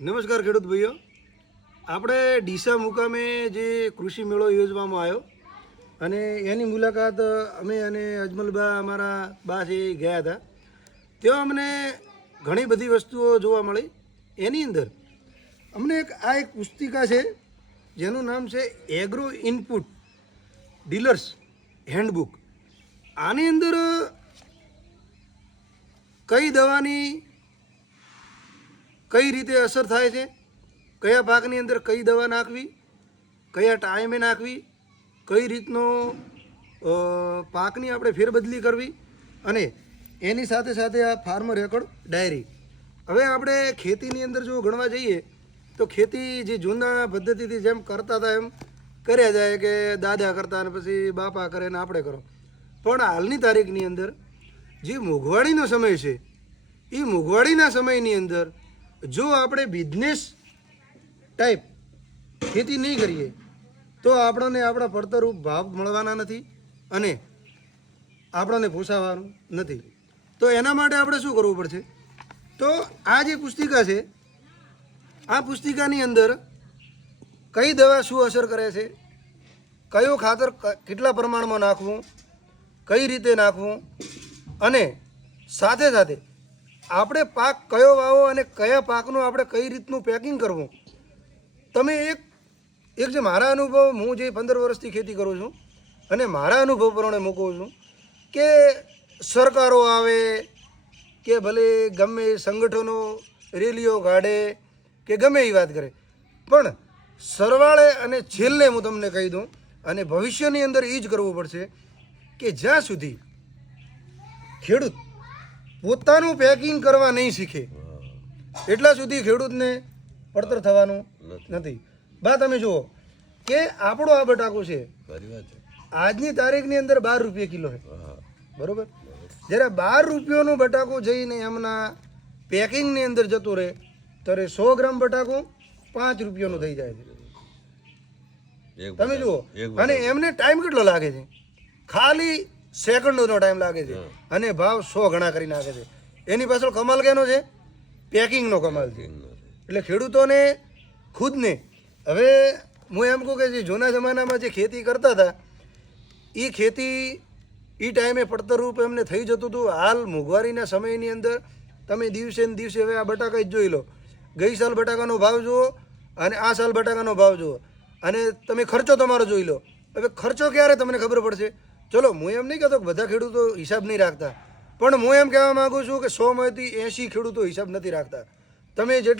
નમસ્કાર ખેડૂત ભાઈઓ, આપણે ડીસા મુકામે જે કૃષિ મેળો યોજવામાં આવ્યો અને એની મુલાકાત અમે અને અજમલબા અમારા બા છે ગયા હતા. ત્યાં અમને ઘણી બધી વસ્તુઓ જોવા મળી. એની અંદર અમને એક પુસ્તિકા છે જેનું નામ છે એગ્રો ઇનપુટ ડીલર્સ હેન્ડબુક. આની અંદર કઈ દવાની કઈ રીતે અસર થાય છે, કયા પાકની અંદર કઈ દવા નાખવી, કયા ટાઈમે નાખવી, કઈ રીતનો પાકની આપણે ફેરબદલી કરવી અને એની સાથે સાથે આ ફાર્મર રેકોર્ડ ડાયરી. હવે આપણે ખેતીની અંદર જો ગણવા જઈએ તો ખેતી જે જૂના પદ્ધતિથી જેમ કરતા હતા એમ કર્યા જાય કે દાદા કરતા અને પછી બાપા કરે ને આપણે કરો. પણ હાલની તારીખની અંદર જે મોંઘવારીનો સમય છે એ મોંઘવારીના સમયની અંદર જો આપણે બિઝનેસ ટાઈપ ખેતી નહીં કરીએ તો આપણને આપણા પડતરરૂપ ભાવ મળવાના નથી અને આપણને પોસાવાનું નથી. તો એના માટે આપણે શું કરવું પડશે? તો આ જે પુસ્તિકા છે, આ પુસ્તિકાની અંદર કઈ દવા શું અસર કરે છે, કયો ખાતર કેટલા પ્રમાણમાં નાખવું, કઈ રીતે નાખવું અને સાથે સાથે આપણે પાક કયો વાવો અને કયા પાકનું આપણે કઈ રીતનું પેકિંગ કરવું. તમે એક જે મારા અનુભવ, હું જે 15 વર્ષથી ખેતી કરું છું અને મારા અનુભવ પ્રમાણે મૂકું છું કે સરકારો આવે કે ભલે ગમે સંગઠનો રેલીઓ કાઢે કે ગમે એ વાત કરે, પણ સરવાળે અને છેલ્લે હું તમને કહી દઉં અને ભવિષ્યની અંદર એ જ કરવું પડશે કે જ્યાં સુધી ખેડૂત પોતાનું પેકિંગ કરવા નહીં શીખે એટલા સુધી ખેડૂતને પડતર થવાનું નથી. બા તમે જુઓ કે આપણો આ બટાકો છે આજની તારીખની અંદર 12 રૂપિયા કિલો છે, બરોબર? જ્યારે 12 રૂપિયાનો બટાકો જઈને એમના પેકિંગની અંદર જતો રહે ત્યારે 100 ગ્રામ બટાકો 5 રૂપિયાનો થઈ જાય છે. તમે જુઓ, અને એમને ટાઈમ કેટલો લાગે છે? ખાલી સેકન્ડોનો ટાઈમ લાગે છે અને ભાવ 100 ગણા કરી નાખે છે. એની પાછળ કમાલ કેનો છે? પેકિંગનો કમાલ છે. એટલે ખેડૂતોને ખુદને, હવે હું એમ કહું કે જે જૂના જમાનામાં જે ખેતી કરતા હતા એ ખેતી એ ટાઈમે પડતરરૂપ એમને થઈ જતું હતું. હાલ મોંઘવારીના સમયની અંદર તમે દિવસે ને દિવસે હવે આ બટાકા જ જોઈ લો. ગઈ સાલ બટાકાનો ભાવ જુઓ અને આ સાલ બટાકાનો ભાવ જુઓ અને તમે ખર્ચો તમારો જોઈ લો. હવે ખર્ચો ક્યારે તમને ખબર પડશે? ચલો, હું એમ નહીં કહેતો કે બધા ખેડૂતો હિસાબ નહીં રાખતા, પણ હું એમ કહેવા માગું છું કે 100માંથી 80 ખેડૂતો હિસાબ નથી રાખતા. તમે જેટલા